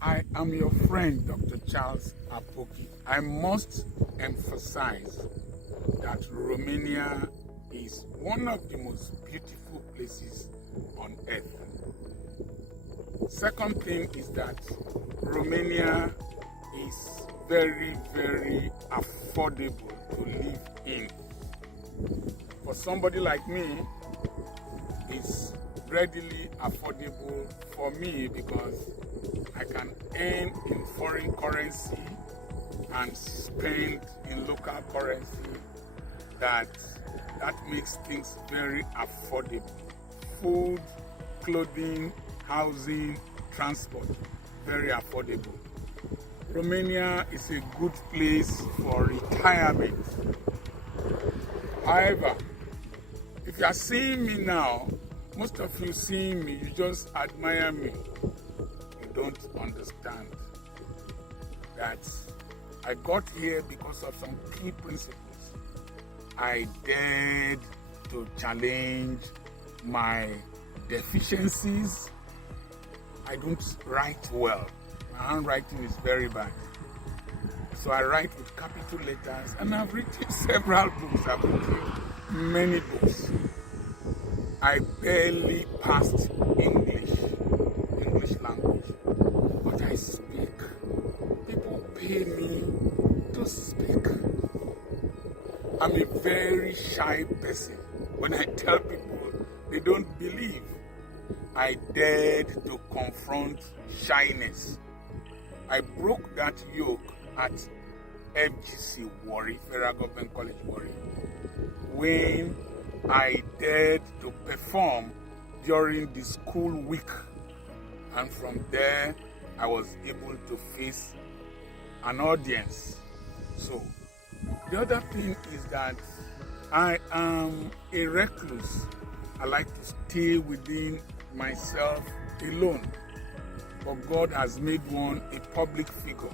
I am your friend, Dr. Charles Apoki. I must emphasize that Romania is one of the most beautiful places on earth. Second thing is that Romania is very, very affordable to live in. For somebody like me, it's readily affordable for me because I can earn in foreign currency and spend in local currency. That makes things very affordable. Food, clothing, housing, transport, very affordable. Romania is a good place for retirement. However, if you are seeing me now, most of you seeing me, you just admire me. You don't understand that I got here because of some key principles. I dared to challenge my deficiencies. I don't write well. My handwriting is very bad. So I write with capital letters, and I've written several books. I've written many books. I barely passed English language, but I speak. People pay me to speak. I'm a very shy person. When I tell people, they don't believe. I dared to confront shyness. I broke that yoke at FGC Warri, Federal Government College Warri, when I dared to perform during the school week. And from there, I was able to face an audience. So, the other thing is that I am a recluse. I like to stay within myself alone. But God has made one a public figure.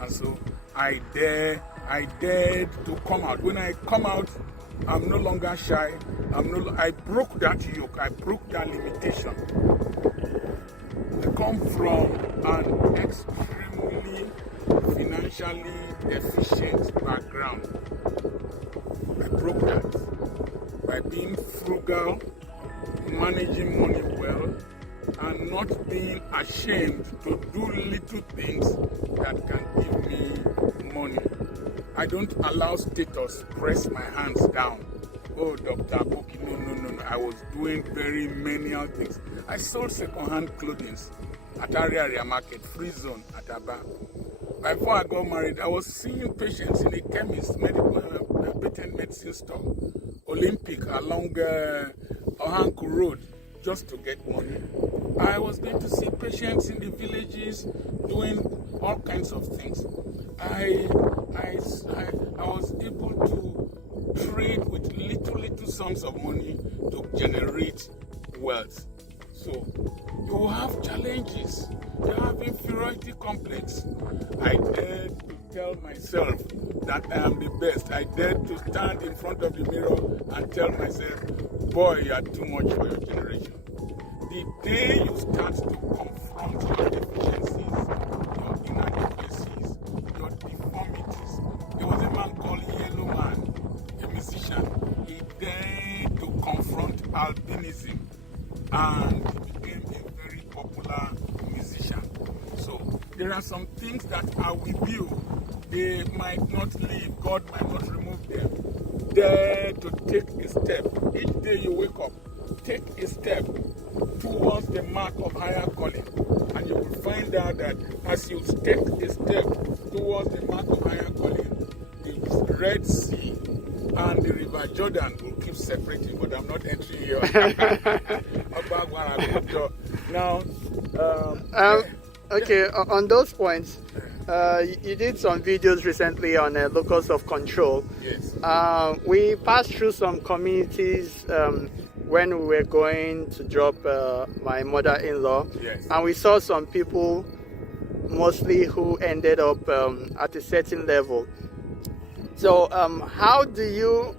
And so I dared to come out. When I come out, I'm no longer shy. I broke that yoke. I broke that limitation. I come from an extremely financially deficient background. I broke that by being frugal, managing money well, and not being ashamed to do little things that can give me money. I don't allow status press my hands down. Oh, Dr. Apoki, no. I was doing very menial things. I sold second-hand clothing at Area Market, Free Zone at Aba. Before I got married, I was seeing patients in a chemist, patent medicine store, Olympic, along Ohanku Road, just to get money. I was going to see patients in the villages doing all kinds of things. I was able to trade with little sums of money to generate wealth. So you will have challenges. You have inferiority complex. I dared to tell myself that I am the best. I dared to stand in front of the mirror and tell myself, boy, you are too much for your generation. The day you start to confront your deficiencies, your inadequacies, your deformities. There was a man called Yellow Man, a musician. He dared to confront albinism, and he became a very popular musician. So there are some things that are with you. They might not leave. God might not remove them. Dare to take a step. Each day you wake up, take a step towards the mark of higher calling, and you will find out that as you take a step towards the mark of higher calling, the Red Sea and the River Jordan will keep separating, but I'm not entering here. Now, okay, on those points, you did some videos recently on locus of control. Yes. We passed through some communities when we were going to drop my mother-in-law, Yes. and we saw some people mostly who ended up at a certain level. So how do you,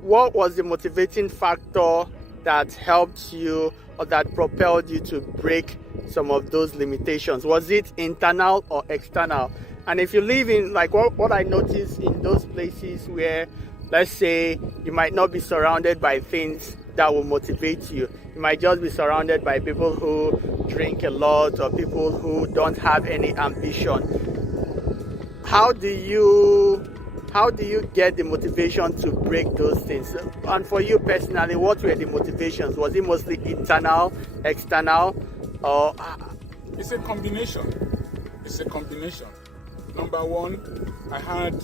what was the motivating factor that helped you or that propelled you to break some of those limitations? Was it internal or external? And if you live in, like what I noticed in those places where, let's say, you might not be surrounded by things that will motivate you. You might just be surrounded by people who drink a lot or people who don't have any ambition. How do you get the motivation to break those things? And for you personally, what were the motivations? Was it mostly internal, external, or? It's a combination. It's a combination. Number one, I had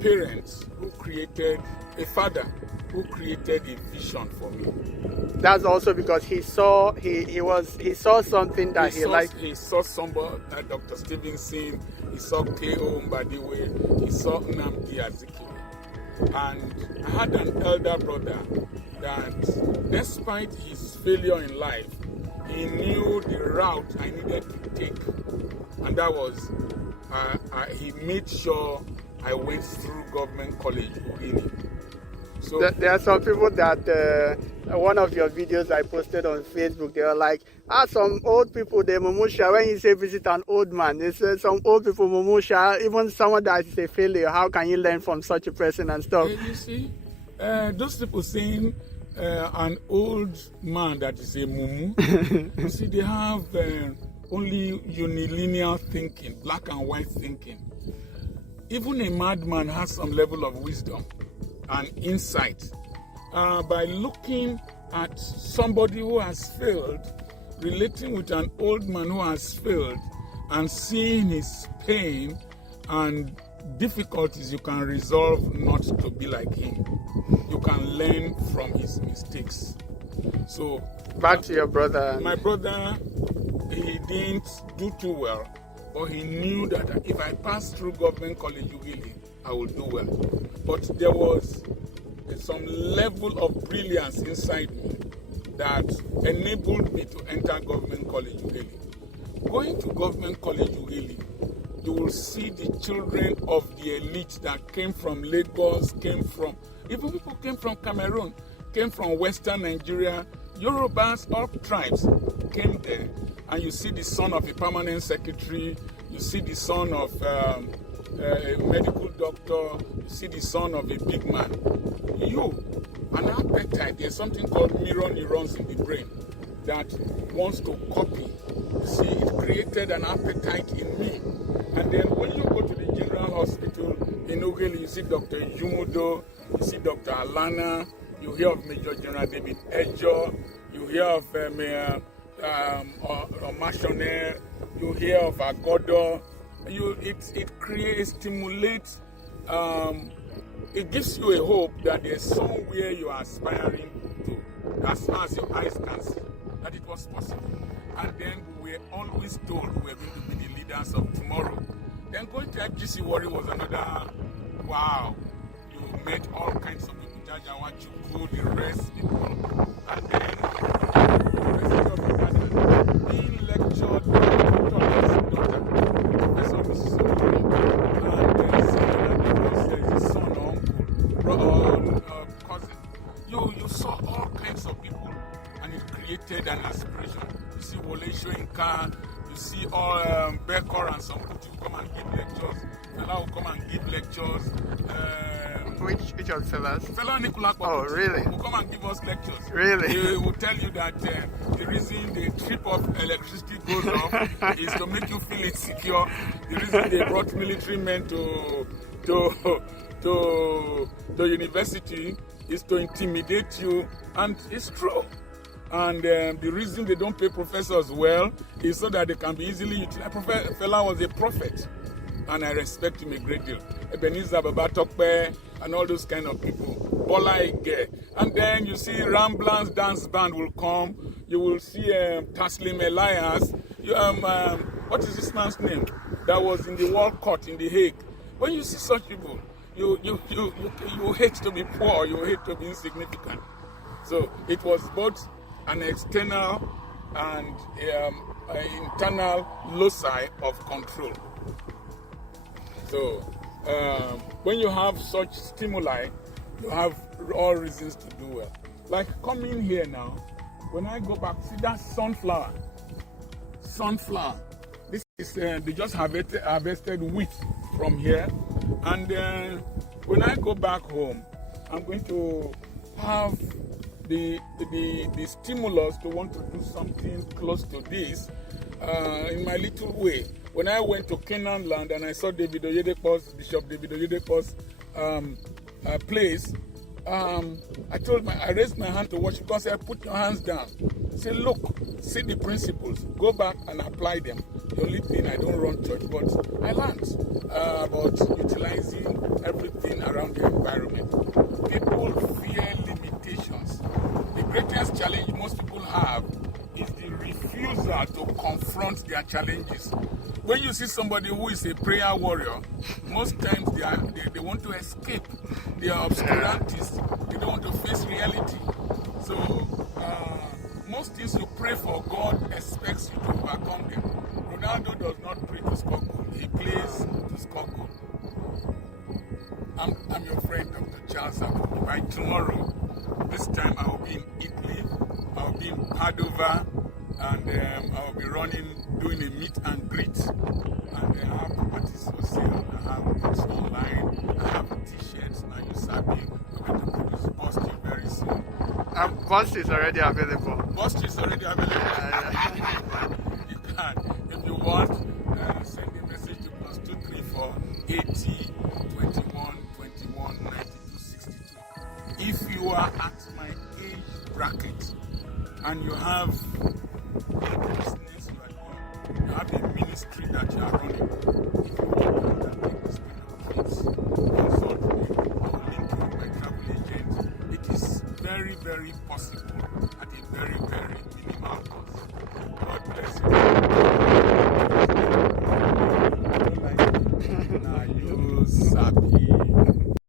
parents who created, a father who created a vision for me. That's also because he saw something that he liked. He saw somebody, Dr. Stevenson, he saw K.O. Mbadiwe, he saw Nnamdi Azikiwe. And I had an elder brother that, despite his failure in life, he knew the route I needed to take. And that was, he made sure I went through government college, really. So there are some people that one of your videos I posted on Facebook, they were like, some old people, they mumusha. When you say visit an old man, they say some old people mumusha, even someone that is a failure. How can you learn from such a person and stuff? You see, those people saying an old man that is a mumu, you see, they have only unilinear thinking, black and white thinking. Even a madman has some level of wisdom and insight. By looking at somebody who has failed, relating with an old man who has failed, and seeing his pain and difficulties, you can resolve not to be like him. You can learn from his mistakes. So, back to your brother. My brother, he didn't do too well, but he knew that if I passed through government college, I would do well. But there was some level of brilliance inside me that enabled me to enter government college Ughelli. Going to government college Ughelli, you will see the children of the elite that came from Lagos, even people came from Cameroon, came from Western Nigeria, Yorubas, all tribes came there. And you see the son of a permanent secretary, you see the son of a medical doctor, you see the son of a big man. An appetite, there's something called mirror neurons in the brain that wants to copy. You see, it created an appetite in me. And then when you go to the general hospital in Ughelli, you see Dr. Yumudo, you see Dr. Alana, you hear of Major General David Ejo, you hear of Machonel, you hear of Agodo. It stimulates, it gives you a hope that there's somewhere you are aspiring to, as far as your eyes can see, that it was possible. And then we were always told we were going to be the leaders of tomorrow. Then going to FGC Warri was another, wow, you met all kinds of people, Jaja Wachuku, the rest people. And then the rest of the garden, being lectured by Professor Mrs. and then saying that because there is a son or uncle, cousin, you saw all kinds of people, and it created an aspiration. You see Wole Soyinka, you see all Bekor and some people who come and give lectures. Fela will come and give lectures. Which of fellas? Fela Nicola. Oh, really? Will come and give us lectures. Really? He will tell you that the reason the trip of electricity goes off is to make you feel insecure. The reason they brought military men to university is to intimidate you, and it's true. And the reason they don't pay professors well is so that they can be easily utilized. Fela was a prophet, and I respect him a great deal. Ebenezer Babatokpe and all those kind of people. Bola Ige. And then you see Ramblance Dance Band will come. You will see Taslim Elias. What is this man's name? That was in the World Court in The Hague. When you see such people, you hate to be poor, you hate to be insignificant. So it was both an external and internal loci of control. So when you have such stimuli, you have all reasons to do well. Like coming here now, when I go back, see that sunflower. sunflower. This is they just harvested wheat from here, and when I go back home, I'm going to have the stimulus to want to do something close to this in my little way. When I went to Canaan land and I saw Bishop David Oyedepo's place, I raised my hand to worship. God said, put your hands down. Say, look, see the principles. Go back and apply them. The only thing, I don't run church, but I learned about utilizing everything around the environment. People fear limitations. The greatest challenge most people have is the refusal to confront their challenges. When you see somebody who is a prayer warrior, most times they want to escape. They are obscurantists. They don't want to face reality. So most things you pray for, God expects you to overcome them. Ronaldo does not pray to score goal. He plays to score goal. I'm your friend, Dr. Charles Apoki. By tomorrow, this time I will be in Italy, I will be in Padova, and I will be doing a meet and greet. And I have properties for sale, I have books online, I have t-shirts, now you sabi, I'm going to produce Bust very soon. Bust is already available. Bust is already available. You can, if you want, send a message to +234 80 21 21 92 62. If you are at my age bracket and you have a business you are doing, you have a ministry that you are running, if you want to undertake this kind of things, consult me. I will link you with my travel agent. It is very, very possible at a very, very minimal cost. God bless you. Nah, you sabi.